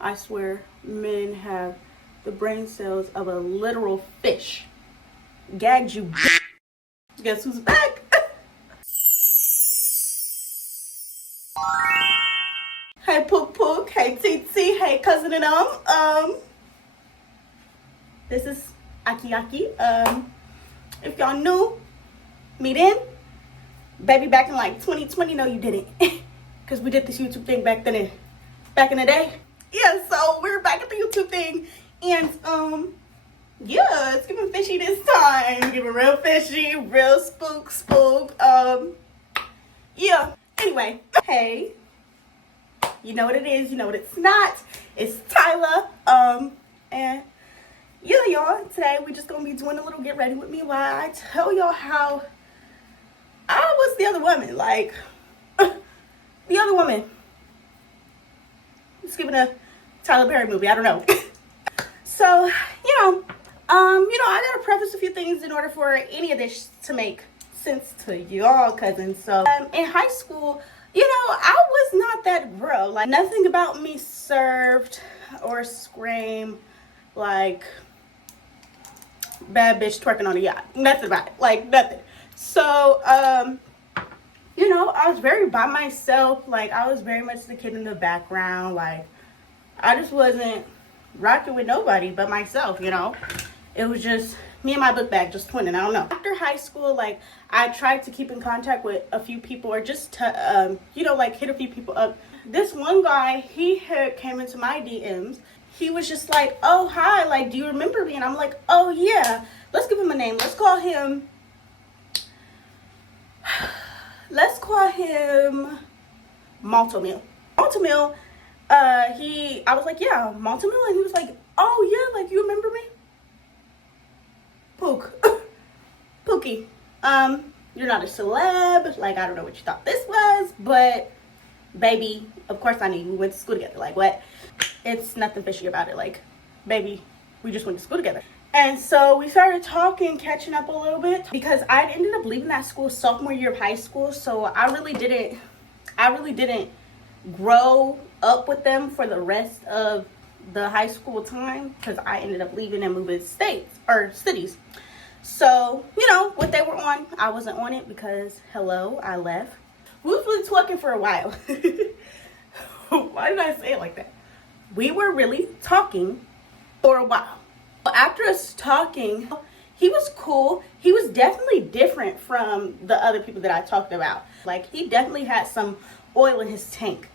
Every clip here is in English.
I swear, men have the brain cells of a literal fish. Gagged you. Guess who's back? Hey Pook Pook, hey Tsitsi, hey cousin and this is Aki Aki. If y'all knew me then, baby, back in like 2020, no you didn't. Cause we did this YouTube thing back in the day. Yeah, so we're back at the YouTube thing, and yeah, it's giving fishy this time. Giving real fishy, real spook. Yeah. Anyway, hey, you know what it is, you know what it's not. It's Tyler. And yeah, y'all. Today we just gonna be doing a little get ready with me while I tell y'all how I was the other woman, like the other woman. It's giving a Tyler Perry movie. I don't know. So, I gotta preface a few things in order for any of this to make sense to y'all cousins. So, in high school, I was not that girl. Like, nothing about me served or screamed like bad bitch twerking on a yacht. Nothing about it. Like, nothing. So, I was very by myself. Like, I was very much the kid in the background. Like, I just wasn't rocking with nobody but myself, It was just me and my book bag, just twinning. I don't know. After high school, like, I tried to keep in contact with a few people, or just to, hit a few people up. This one guy, he had came into my DMs. He was just like, oh, hi, like, do you remember me? And I'm like, oh, yeah. Let's give him a name. Let's call him Maltomil. Maltomil, I was like, yeah, Maltomil. And he was like, oh, yeah, like, you remember me? Pookie, you're not a celeb. Like, I don't know what you thought this was, but baby, of course I knew you. We went to school together. Like, what? It's nothing fishy about it. Like, baby, we just went to school together. And so we started talking, catching up a little bit, because I ended up leaving that school sophomore year of high school. So I really didn't grow up with them for the rest of the high school time, because I ended up leaving and moving cities. So, what they were on, I wasn't on it, because hello, I left. We was really talking for a while. Why did I say it like that? We were really talking for a while. After us talking, he was cool. He was definitely different from the other people that I talked about. Like, he definitely had some oil in his tank.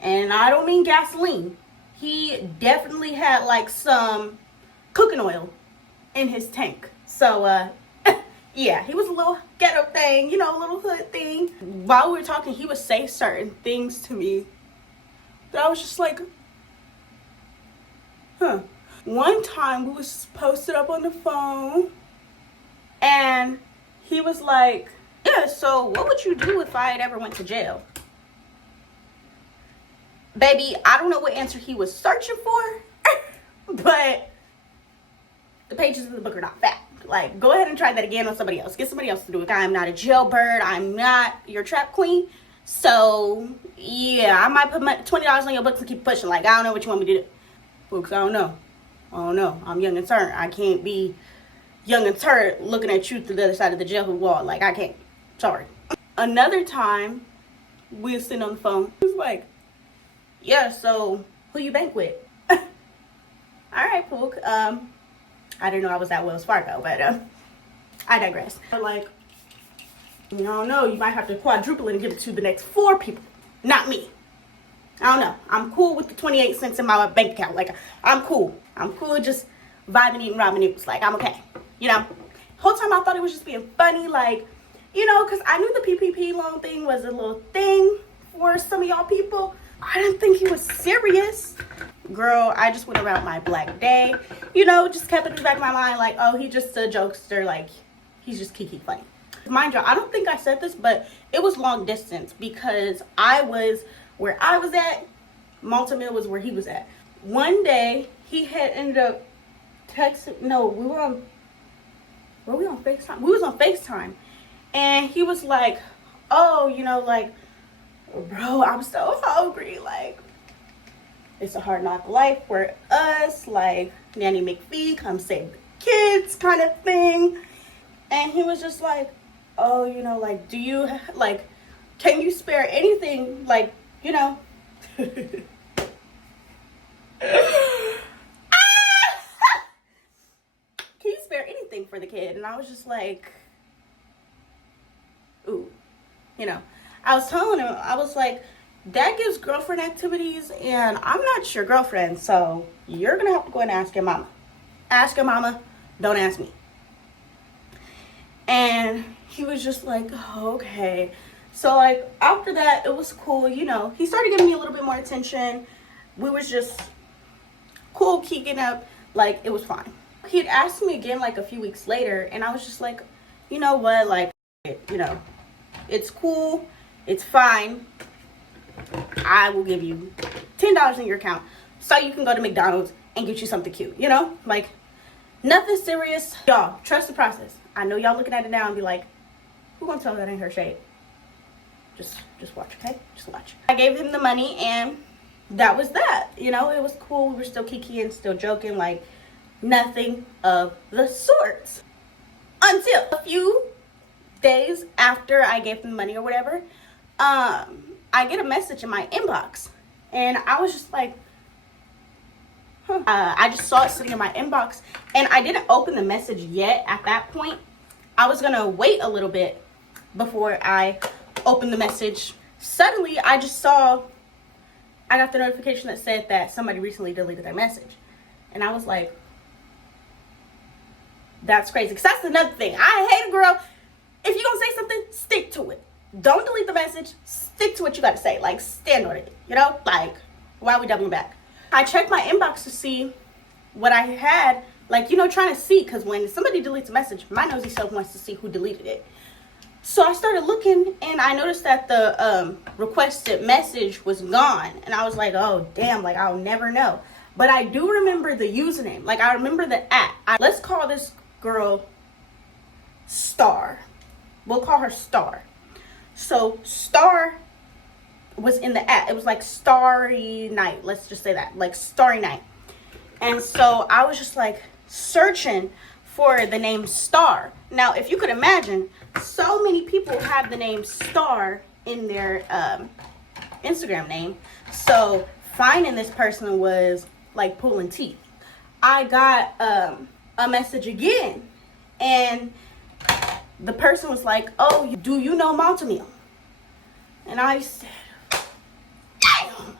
And I don't mean gasoline. He definitely had like some cooking oil in his tank. So, yeah, he was a little ghetto thing, a little hood thing. While we were talking, he would say certain things to me that I was just like, huh. One time we was posted up on the phone, and he was like, yeah, so what would you do if I had ever went to jail? Baby, I don't know what answer he was searching for, but the pages of the book are not fat. Like, go ahead and try that again on somebody else. Get somebody else to do it. I'm not a jailbird. I'm not your trap queen. So, yeah, I might put my $20 on your books and keep pushing. Like, I don't know what you want me to do. Books, I don't know. I'm young and turned. I can't be young and turned looking at you through the other side of the jail wall. Like, I can't. Sorry. Another time, we were sitting on the phone. He was like, yeah, so who you bank with? All right, Pook. I didn't know I was at Wells Fargo, but I digress. But like, I don't know, you might have to quadruple it and give it to the next 4 people. Not me. I don't know. I'm cool with the 28 cents in my bank account. Like, I'm cool. I'm cool just vibing, eating ramen noodles. Like, I'm okay. Whole time I thought it was just being funny. Like, because I knew the PPP loan thing was a little thing for some of y'all people. I didn't think he was serious. Girl, I just went about my black day. Just kept it in the back of my mind. Like, oh, he's just a jokester. Like, he's just kiki funny. Mind you, I don't think I said this, but it was long distance, because I was where I was at. Maltomil was where he was at. One day, he had ended up texting. No, were we on FaceTime? We was on FaceTime. And he was like, oh, like, bro, I'm so hungry. Like, it's a hard knock life for us, like Nanny McPhee, come save the kids kind of thing. And he was just like, oh, you know, like, do you, like, can you spare anything, like, you know? Can you spare anything for the kid? And I was just like, ooh, you know. I was telling him, I was like, Dad gives girlfriend activities, and I'm not your girlfriend, so you're gonna have to go and ask your mama. Ask your mama, don't ask me. And he was just like, oh, okay. So, like, after that, it was cool, you know. He started giving me a little bit more attention. We was just cool, keeping up, like, it was fine. He'd asked me again, like, a few weeks later, and I was just like, you know what, like, you know, it's cool, it's fine. I will give you $10 in your account so you can go to McDonald's and get you something cute, you know? Like, nothing serious. Y'all, trust the process. I know y'all looking at it now and be like, who gonna tell her that ain't her shade? Just watch, okay? Just watch. I gave him the money, and that was that. You know, it was cool. We were still kikiing, still joking, like nothing of the sort. Until a few days after I gave him the money or whatever, I get a message in my inbox, and I was just like, huh. I just saw it sitting in my inbox, and I didn't open the message yet at that point. I was gonna wait a little bit before I opened the message. Suddenly, I just saw, I got the notification that said that somebody recently deleted their message, and I was like, that's crazy. Because that's another thing. I hate a girl. If you're gonna say something, stick to it. Don't delete the message. Stick to what you got to say. Like, stand on it. You know? Like, why are we doubling back? I checked my inbox to see what I had. Like, you know, trying to see. Because when somebody deletes a message, my nosy self wants to see who deleted it. So I started looking, and I noticed that the requested message was gone. And I was like, oh, damn. Like, I'll never know. But I do remember the username. Like, I remember the @ let's call this girl Star. We'll call her Star. So Star was in the @ it was like Starry Night, let's just say that, like Starry Night. And so I was just like searching for the name Star. Now, if you could imagine, so many people have the name Star in their Instagram name. So finding this person was like pulling teeth. I got a message again, and the person was like, oh, do you know Montemille? And I said, damn.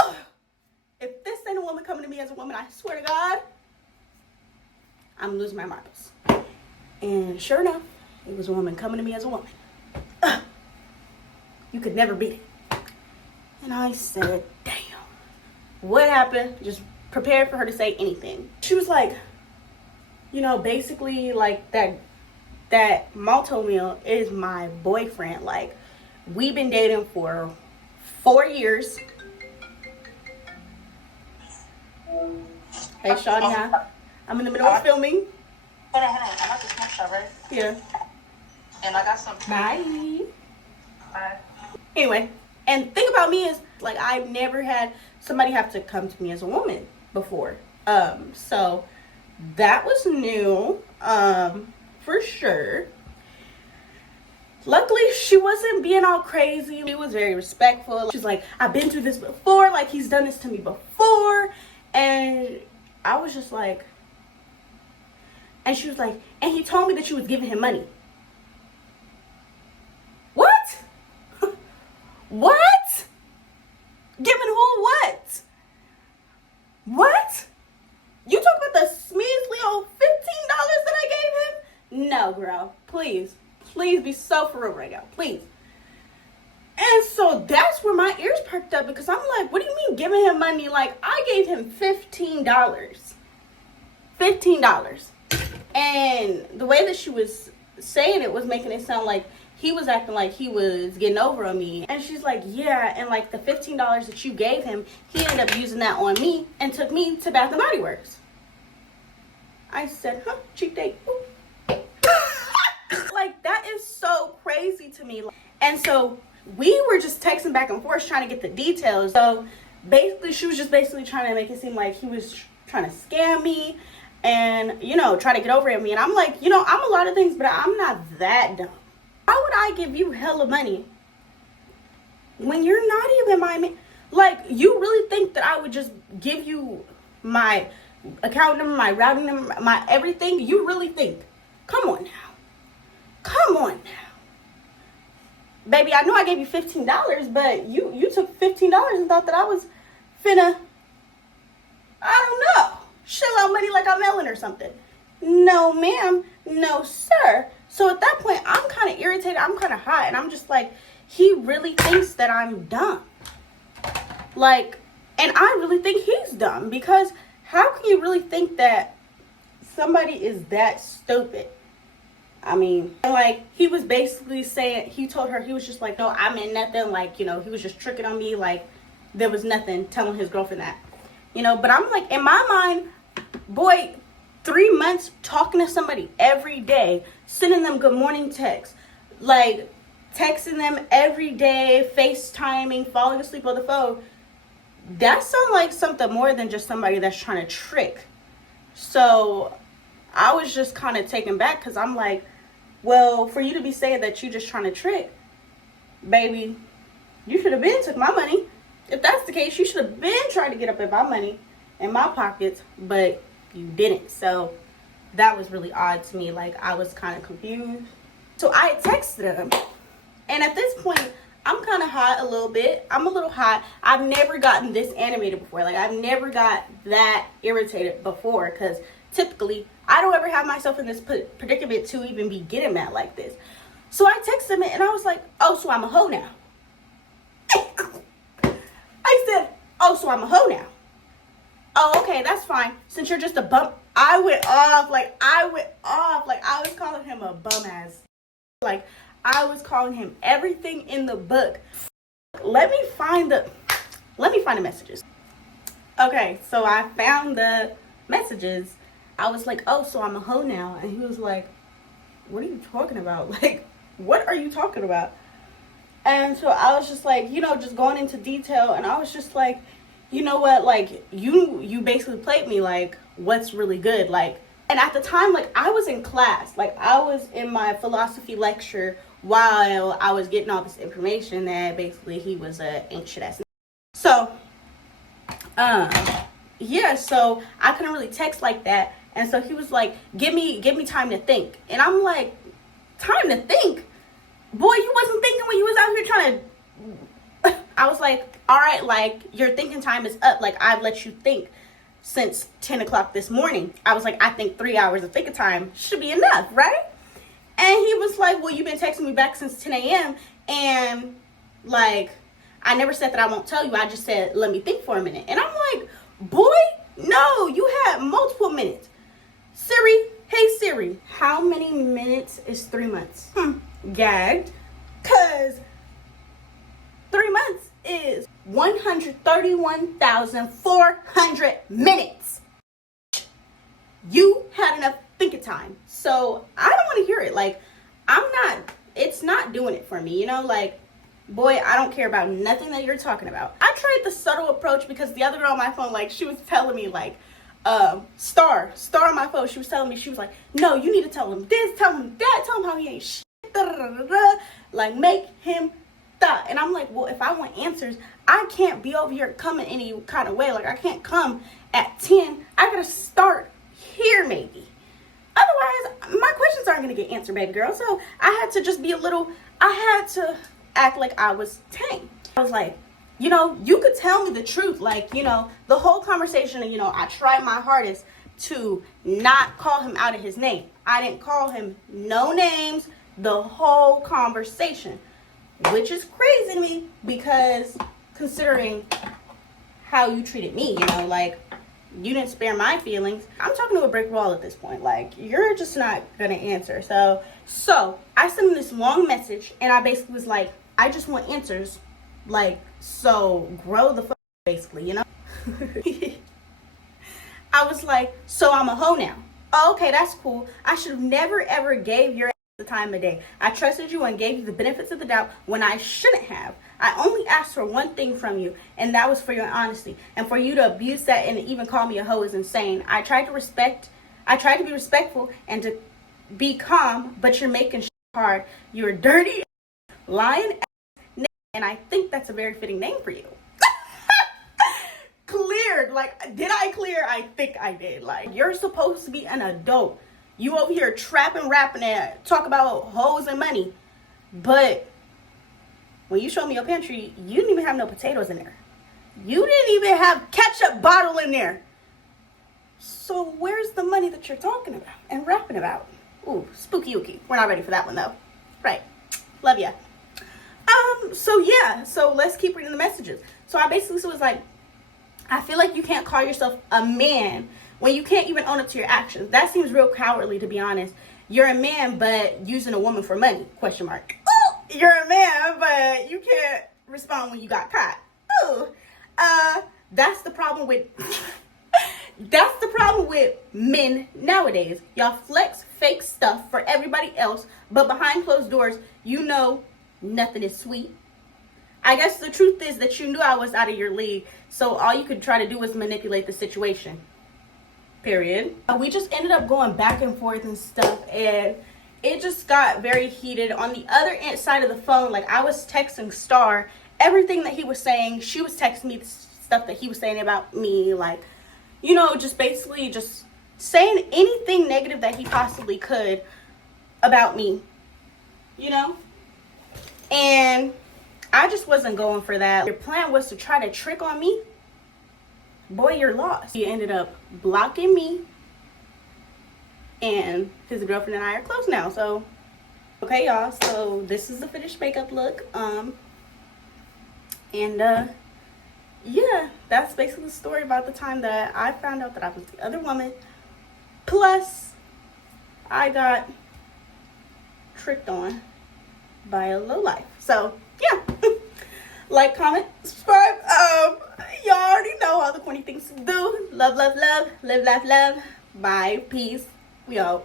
Ugh. If this ain't a woman coming to me as a woman, I swear to God, I'm losing my marbles. And sure enough, it was a woman coming to me as a woman. Ugh. You could never beat it. And I said, damn. What happened? Just prepared for her to say anything. She was like, you know, basically like that Montemille is my boyfriend. Like, we've been dating for 4 years. Hey, Shawty, I'm in the middle of filming. Hold on. I'm at the smoke shop, right? Yeah. And I got some. Bye. Bye. Anyway, and the thing about me is, like, I've never had somebody have to come to me as a woman before. So that was new. For sure. Luckily, she wasn't being all crazy. She was very respectful. She's like, I've been through this before. Like, he's done this to me before. And I was just like, and she was like, and he told me that you was giving him money. What? What? Giving who what? What? You talk about the measly old $15 that I gave him? No, girl. Please. Please be so for real right now. Please. And so that's where my ears perked up, because I'm like, what do you mean giving him money? Like, I gave him $15. $15. And the way that she was saying it was making it sound like he was acting like he was getting over on me. And she's like, yeah, and like the $15 that you gave him, he ended up using that on me and took me to Bath & Body Works. I said, huh, cheap date. Like, that is so crazy to me. And so we were just texting back and forth trying to get the details. So basically, she was just basically trying to make it seem like he was trying to scam me and, you know, try to get over at me. And I'm like, you know, I'm a lot of things, but I'm not that dumb. Why would I give you hella money when you're not even my man? Like, you really think that I would just give you my account number, my routing number, my everything? You really think? Come on now. Come on now. Baby, I know I gave you $15, but you took $15 and thought that I was finna, I don't know, shell out money like I'm Ellen or something. No, ma'am. No, sir. So at that point, I'm kind of irritated. I'm kind of hot. And I'm just like, he really thinks that I'm dumb. Like, and I really think he's dumb. Because how can you really think that somebody is that stupid? I mean, like, he was basically saying, he told her, he was just like, no, I meant nothing. Like, you know, he was just tricking on me. Like, there was nothing, telling his girlfriend that. You know, but I'm like, in my mind, boy, 3 months talking to somebody every day, sending them good morning texts, like, texting them every day, FaceTiming, falling asleep on the phone. That sounds like something more than just somebody that's trying to trick. So I was just kind of taken back because I'm like, well, for you to be saying that you just trying to trick, baby, you should have been took my money. If that's the case, you should have been trying to get up in my money in my pockets, but you didn't. So that was really odd to me. Like, I was kind of confused. So I texted him, and at this point, I'm kind of hot a little bit. I'm a little hot. I've never gotten this animated before. Like, I've never got that irritated before, because typically I don't ever have myself in this predicament to even be getting mad like this. So I texted him and I was like, oh, so I'm a hoe now. I said, oh, so I'm a hoe now. Oh, okay, that's fine. Since you're just a bum. I went off. Like, I was calling him a bum ass. Like, I was calling him everything in the book. Let me find the messages. Okay, so I found the messages. I was like, oh, so I'm a hoe now. And he was like, what are you talking about? Like, what are you talking about? And so I was just like, you know, just going into detail. And I was just like, you know what? Like, you basically played me. Like, what's really good? Like, and at the time, like, I was in class. Like, I was in my philosophy lecture while I was getting all this information that basically he was a ain't shit ass. So, yeah, so I couldn't really text like that. And so he was like, give me time to think. And I'm like, time to think? Boy, you wasn't thinking when you was out here trying to... I was like, all right, like, your thinking time is up. Like, I've let you think since 10 o'clock this morning. I was like, I think 3 hours of thinking time should be enough, right? And he was like, well, you've been texting me back since 10 a.m. And, like, I never said that I won't tell you. I just said, let me think for a minute. And I'm like, boy, no, you had multiple minutes. Siri, hey Siri, how many minutes is 3 months? Gagged. Because 3 months is 131,400 minutes. You had enough thinking time. So I don't want to hear it. Like, it's not doing it for me, you know? Like, boy, I don't care about nothing that you're talking about. I tried the subtle approach because the other girl on my phone, like, she was telling me, like, star on my phone, she was telling me, she was like, no, you need to tell him this, tell him that, tell him how he ain't shit, like, make him stop. And I'm like, well, if I want answers, I can't be over here coming any kind of way. Like, I can't come at 10. I gotta start here, maybe. Otherwise, my questions aren't gonna get answered, baby girl. So I had to just be I had to act like I was tame. I was like, you know, you could tell me the truth. Like, you know, the whole conversation, you know, I tried my hardest to not call him out of his name. I didn't call him no names the whole conversation, which is crazy to me because considering how you treated me, you know, like, you didn't spare my feelings. I'm talking to a brick wall at this point. Like, you're just not gonna answer. So I sent him this long message and I basically was like, I just want answers. Like, so grow the fuck, basically, you know? I was like, so I'm a hoe now. Oh, okay, that's cool. I should have never ever gave your the time of day. I trusted you and gave you the benefits of the doubt when I shouldn't have. I only asked for one thing from you, and that was for your honesty. And for you to abuse that and even call me a hoe is insane. I tried to be respectful and to be calm, but you're making shit hard. You're a dirty, lying ass, and I think that's a very fitting name for you. Cleared. Like, did I clear? I think I did. Like, you're supposed to be an adult. You over here trapping, rapping, and talk about hoes and money. But when you showed me your pantry, you didn't even have no potatoes in there. You didn't even have ketchup bottle in there. So where's the money that you're talking about and rapping about? Ooh, spooky ooky. We're not ready for that one though. Right. Love ya. So yeah, so let's keep reading the messages. So I basically was like, I feel like you can't call yourself a man when you can't even own up to your actions. That seems real cowardly, to be honest. You're a man, but using a woman for money, question mark. Ooh, you're a man, but you can't respond when you got caught. Ooh, that's the problem with, that's the problem with men nowadays. Y'all flex fake stuff for everybody else, but behind closed doors, you know nothing is sweet. I guess the truth is that you knew I was out of your league, so all you could try to do was manipulate the situation. Period. We just ended up going back and forth and stuff, and it just got very heated. On the other side of the phone, like, I was texting Star everything that he was saying. She was texting me stuff that he was saying about me, like, you know, just basically just saying anything negative that he possibly could about me, you know? And I just wasn't going for that. Your plan was to try to trick on me. Boy, you're lost. He ended up blocking me, and his girlfriend and I are close now. So, okay, y'all. So this is the finished makeup look. Yeah, that's basically the story about the time that I found out that I was the other woman. Plus, I got tricked on by a lowlife. So, yeah. Like, comment, subscribe. Y'all already know all the corny things to do. Love, love, love. Live, laugh, love. Bye. Peace. We out.